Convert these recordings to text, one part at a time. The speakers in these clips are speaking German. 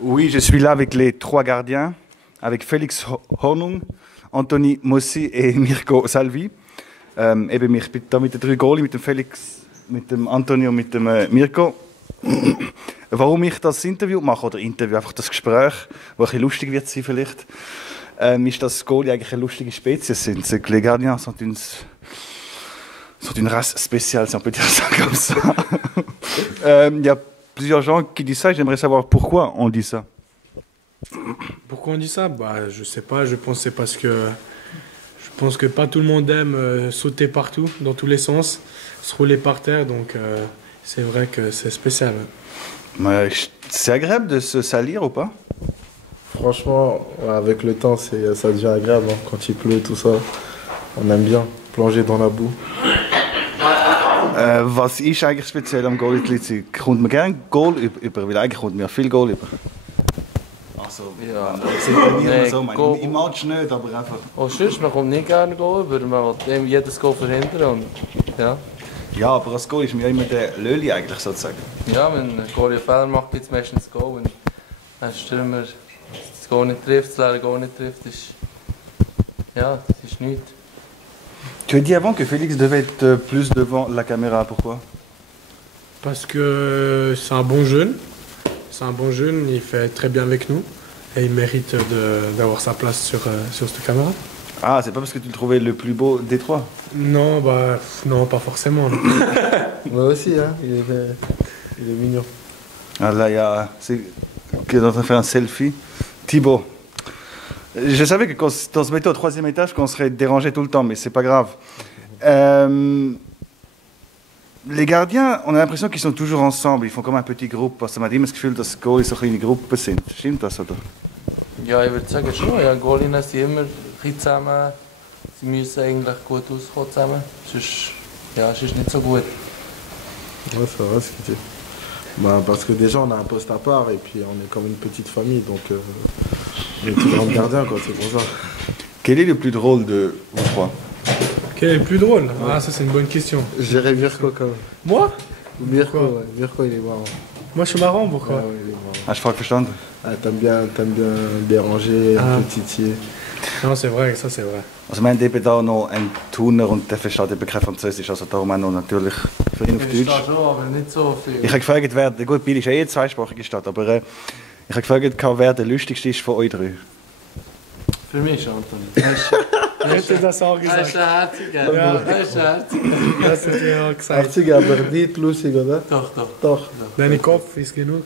Oui, je suis là avec les trois gardiens, avec Felix Hornung, Anthony Mossi et Mirko Salvi. Eben, ich bin da mit den drei Goalie, mit dem Felix, mit dem Anthony und mit dem Mirko. Warum ich das Interview mache, oder Interview, einfach das Gespräch, das ein bisschen lustig wird sein vielleicht, ist, dass Goalie eigentlich eine lustige Spezies sind. Les gardiens sont une race spéciale, si on peut dire ça comme ça. Y a plusieurs gens qui disent ça, j'aimerais savoir pourquoi on dit ça. Pourquoi on dit ça? Bah, je sais pas, je pense que c'est parce que je pense que pas tout le monde aime sauter partout, dans tous les sens, se rouler par terre, donc c'est vrai que c'est spécial. Mais c'est agréable de se salir ou pas? Franchement, ouais, avec le temps, ça devient agréable. Hein. Quand il pleut, tout ça, on aime bien plonger dans la boue. Was ist eigentlich speziell am Goal? Kommt man gerne Goal über? Weil eigentlich kommt man ja viel Goal über. Also, ja. Sie trainieren Nee, so, Goal- im Match nicht, aber einfach... Auch sonst, man kommt nicht gerne Goal über, man will jedes Goal verhindern und ja. Ja, aber als Goal ist man ja immer der Löli eigentlich sozusagen. Ja, wenn ein Goal einen Fehler macht, gibt es meistens ein Goal. Wenn ein Stürmer das Goal nicht trifft, das leere Goal nicht trifft, ist... Ja, das ist nichts. Tu as dit avant que Félix devait être plus devant la caméra, pourquoi? Parce que c'est un bon jeune, il fait très bien avec nous et il mérite d'avoir sa place sur cette caméra. Ah, c'est pas parce que tu le trouvais le plus beau des trois? Non, bah non, pas forcément. Non. Moi aussi, hein, il est mignon. Ah là, il y a... C'est qui est en train de faire un selfie. Thibaut. Je savais que quand on se mettait au troisième étage, qu'on serait dérangé tout le temps, mais c'est pas grave. Les gardiens, on a l'impression qu'ils sont toujours ensemble, ils font comme un petit groupe. Ça m'a immer das Gefühl, dass Goalies so kleine Gruppen sind. Stimmt das, oder? Ja, ich würde sagen schon. Ja, Goalinnen sind immer ein bisschen zusammen. Sie müssen eigentlich gut auskommen zusammen. Sonst, ja, es ist nicht so gut. Ouais, c'est vrai ce qu'il dit. Bah, parce que déjà, on a un poste à part et puis on est comme une petite famille, donc on est tout grand gardien, quoi, c'est pour ça. Quel est le plus drôle de vous trois? Quel est le plus drôle? Ah, ça c'est une bonne question. J'irais Mirko quand même. Moi? Mirko, Pourquoi? ouais. Mirko, il est marrant. Moi je suis marrant, pourquoi? Ouais, ouais, il est marrant. Ah, je crois verstanden. Ah, t'aimes bien déranger, Ah. un peu titiller. Non, c'est vrai, ça c'est vrai. Also wir haben eben da noch einen Tuner und der versteht eben kein Französisch, also darum auch noch natürlich für ihn auf Ich Deutsch. verstehe schon, aber nicht so viel. Ich habe gefragt, gut, Biel ist ja eine zweisprachige Stadt, aber ich habe gefragt, wer der lustigste ist von euch drei. Für mich, Anthony. Hätte das auch Er ist gesagt. ein Herziger. Ja. Er ist ein Herziger. Das hätte ich auch gesagt. Artig, aber nicht lustig, oder? Doch, doch. Doch. Dein Kopf ist genug.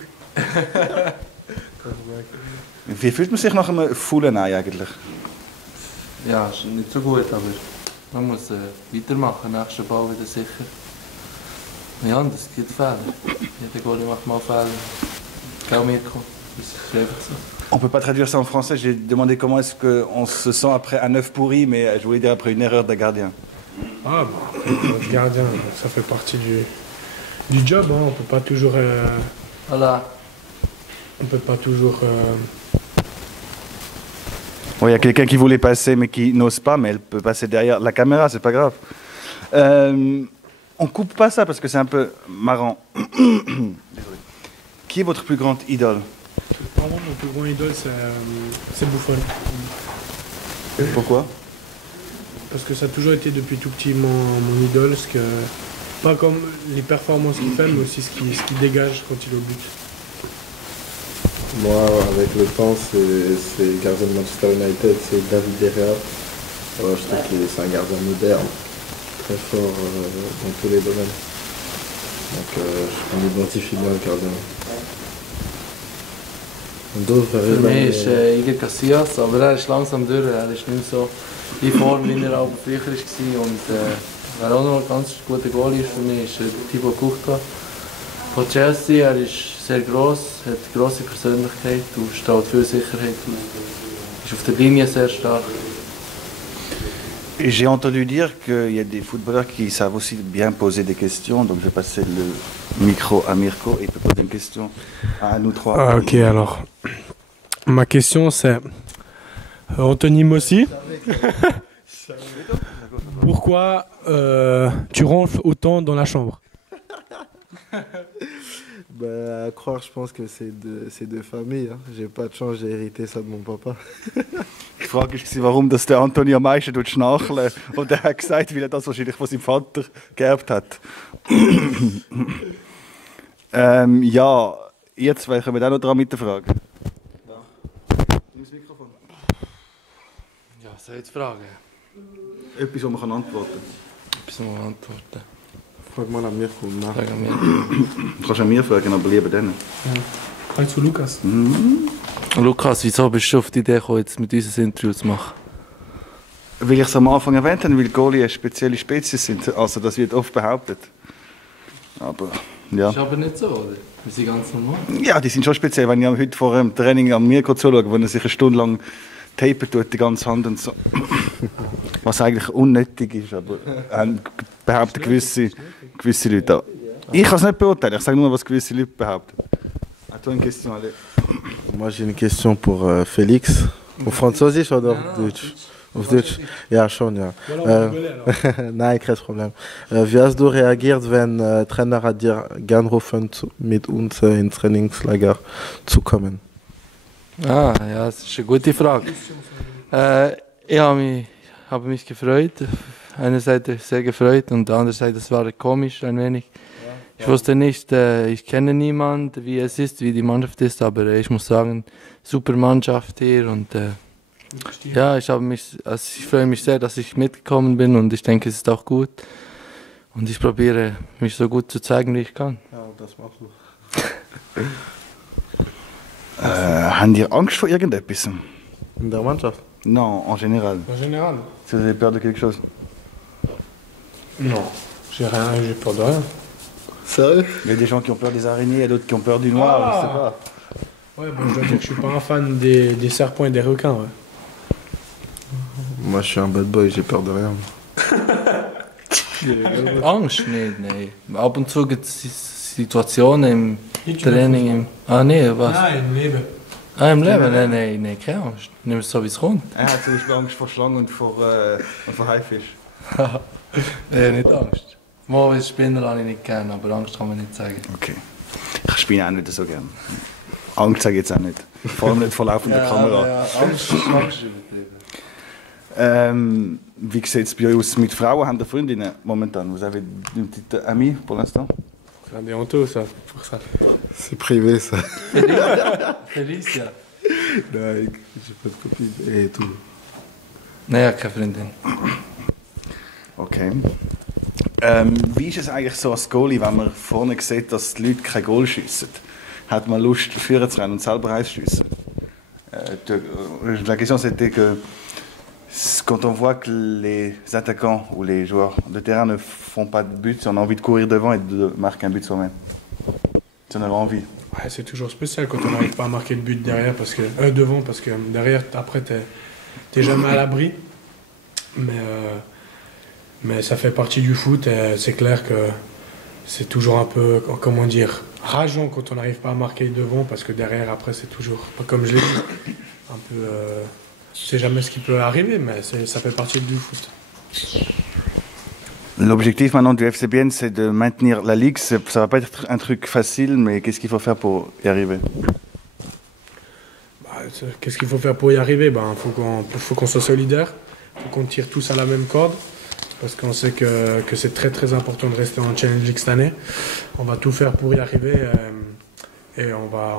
Wie fühlt man sich nach einem faulen Ei eigentlich? Ja, ist nicht so gut, aber man muss weitermachen. Nächster Ball wieder sicher. Ja, und es gibt Fehler. Jeder Goalie macht mal Fehler. Gell, Mirko? Das ist einfach so. On peut pas traduire ça en français, j'ai demandé comment est-ce qu'on se sent après un œuf pourri, mais je voulais dire après une erreur de gardien. Ah, bah, notre gardien, ça fait partie du job. Hein. On peut pas toujours. Voilà. On peut pas toujours. Oui, il y a quelqu'un qui voulait passer mais qui n'ose pas, mais elle peut passer derrière la caméra, c'est pas grave. On coupe pas ça parce que c'est un peu marrant. Désolé. Qui est votre plus grande idole? Vraiment, mon plus grand idole, c'est Buffon. Pourquoi? Parce que ça a toujours été depuis tout petit mon idole. Parce que, pas comme les performances qu'il fait, mais aussi ce qu'il dégage quand il est au but. Moi, avec le temps, c'est gardien de Manchester United, c'est David De Gea. Voilà, je trouve que c'est un gardien moderne, très fort dans tous les domaines. Donc, je m'identifie bien au gardien. Und du, Für mich ist Iker Casillas, aber er ist langsam durch. Er ist nicht mehr so in Form, wie er auch früher war. Und wer auch noch ein ganz guter Goalie ist für mich, ist Thibaut Courtois von Chelsea. Er ist sehr gross, hat eine grosse Persönlichkeit und strahlt viel Sicherheit aus. Ist auf der Linie sehr stark. J'ai entendu dire qu'il y a des footballeurs qui savent aussi bien poser des questions, donc je vais passer le micro à Mirko et il peut poser une question à nous trois. Ah, ok, alors. Ma question c'est Anthony Mossi. Pourquoi tu ronfles autant dans la chambre? Bah, à croire, je pense que c'est de famille. Hein. J'ai pas de chance, j'ai hérité ça de mon papa. Die Frage war, warum das der Antonio am meisten schnarchelt. Und er hat gesagt, weil er das wahrscheinlich von seinem Vater geerbt hat. Ja, ihr zwei kommen auch noch dran mit der Frage. Nimm das Mikrofon. Ja, soll ich jetzt fragen? Etwas, das man antworten kann. Etwas muss man antworten. Frag mal an Mirko nach. Frag an mir. Du kannst an mir fragen, aber lieber denen. Ja. Frag zu Lukas. Lukas, wieso bist du auf die Idee gekommen, jetzt mit uns ein Interview zu machen? Weil ich es am Anfang erwähnt habe, weil Goalie eine spezielle Spezies sind. Also das wird oft behauptet. Aber, ja. Ist aber nicht so, oder? Wir sind ganz normal. Ja, die sind schon speziell. Wenn ich heute vor dem Training an Mirko zuschaue, wo er sich eine Stunde lang tapen tut, die ganze Hand und so. Was eigentlich unnötig ist, aber behaupten gewisse Leute. Ich kann es nicht beurteilen, ich sage nur, was gewisse Leute behaupten. Toi, une question, allez. Moi, j'ai une question pour Félix. Auf Französisch oder auf Deutsch? Auf Deutsch? Ja, schon, ja. Nein, kein Problem. Wie hast du reagiert, wenn Trainer hat dir gern rufen, mit uns ins Trainingslager zu kommen? Ah, ja, das ist eine gute Frage. Ich habe mich gefreut. Einerseits sehr gefreut und andererseits es war komisch ein wenig. Ich wusste nicht, ich kenne niemanden, wie es ist, wie die Mannschaft ist, aber ich muss sagen, super Mannschaft hier und ja, ich freue mich sehr, dass ich mitgekommen bin und ich denke, es ist auch gut und ich probiere mich so gut zu zeigen, wie ich kann. Ja, das machst du. Habt ihr Angst vor irgendetwas? In der Mannschaft? Non, en général. En général? Si vous avez peur de quelque chose? Non, j'ai peur de rien. Sérieux? Il y a des gens qui ont peur des araignées, et d'autres qui ont peur du noir, je sais pas. Ouais, bon, je dois dire que je suis pas un fan des serpents et des requins, ouais. Moi, je suis un bad boy, j'ai peur de rien. Angst? Nein. Ab und zu gibt es Situationen im Training. Nee, was? Nein, im Leben. Im Leben? Nein, keine Angst. Nimm es so, wie es kommt. Er hat zum Beispiel Angst vor Schlangen und vor Haifisch. Nee, nicht Angst. Mal Spinner habe ich nicht gerne, aber Angst kann man nicht sagen. Okay. Ich spiele auch nicht so gern. Angst sage ich jetzt auch nicht. Vor allem nicht vor laufender Kamera. Ja, Angst ist übertrieben. Wie sieht es bei euch aus mit Frauen? Habt ihr Freundinnen momentan? Vous avez une petite amie pour l'instant? Regardez Anto, ça, pour ça. C'est privé, ça. Felicia? Nein, j'ai pas de copine. Et tout. Nein, ich habe keine Freundin. Okay. Wie ist es eigentlich so als Goalie, wenn man vorne sieht, dass die Leute kein Goal schiessen? Hat man Lust, führen zu rennen und selber einzuschiessen? La question c'était que quand on voit que les attaquants ou les joueurs de terrain ne font pas de but, on a envie de courir devant et de marquer un but soi-même. Si on avait envie. Ouais, c'est toujours spécial quand on n'arrive pas à marquer le but derrière, devant, parce que derrière, après, t'es jamais à l'abri. Mais ça fait partie du foot et c'est clair que c'est toujours un peu, comment dire, rageant quand on n'arrive pas à marquer devant parce que derrière, après, c'est toujours, comme je l'ai dit, un peu... tu sais jamais ce qui peut arriver, mais ça fait partie du foot. L'objectif maintenant du FC Bienne, c'est de maintenir la Ligue. Ça va pas être un truc facile, mais qu'est-ce qu'il faut faire pour y arriver? Qu'est-ce qu'il faut faire pour y arriver? Faut qu'on soit solidaire, faut qu'on tire tous à la même corde. Parce qu'on sait que c'est très très important de rester en Challenge League cette année. On va tout faire pour y arriver et on va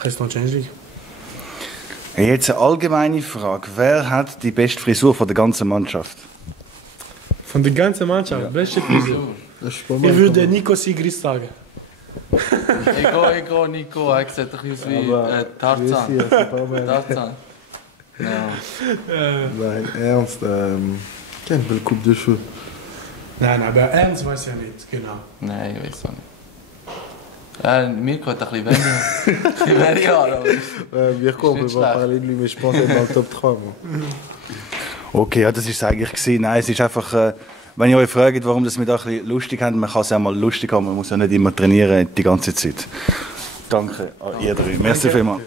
rester en Challenge League. Und jetzt eine allgemeine Frage. Wer hat die beste Frisur von der ganzen Mannschaft? Von der ganzen Mannschaft? Ja. Beste Frisur? Ich würde Nico Sigris sagen. Ich gehe Nico. Er sieht ein bisschen wie Tarzan. Tarzan. Nein, ernst. Quelle belle coupe de cheveux. Nein, aber Ernst weiß ja nicht, genau. Nein, ich weiß auch nicht. Mirko hat ein bisschen weniger Haare. Mirko, on peut pas parler de lui, mais je pense être dans le top 3. Okay, ja, das war es eigentlich gewesen. Nein, es ist einfach, wenn ihr euch fragt, warum das wir da ein bisschen lustig haben, man kann es auch mal lustig haben, man muss ja nicht immer trainieren die ganze Zeit. Danke an ihr drei. Merci vielmals.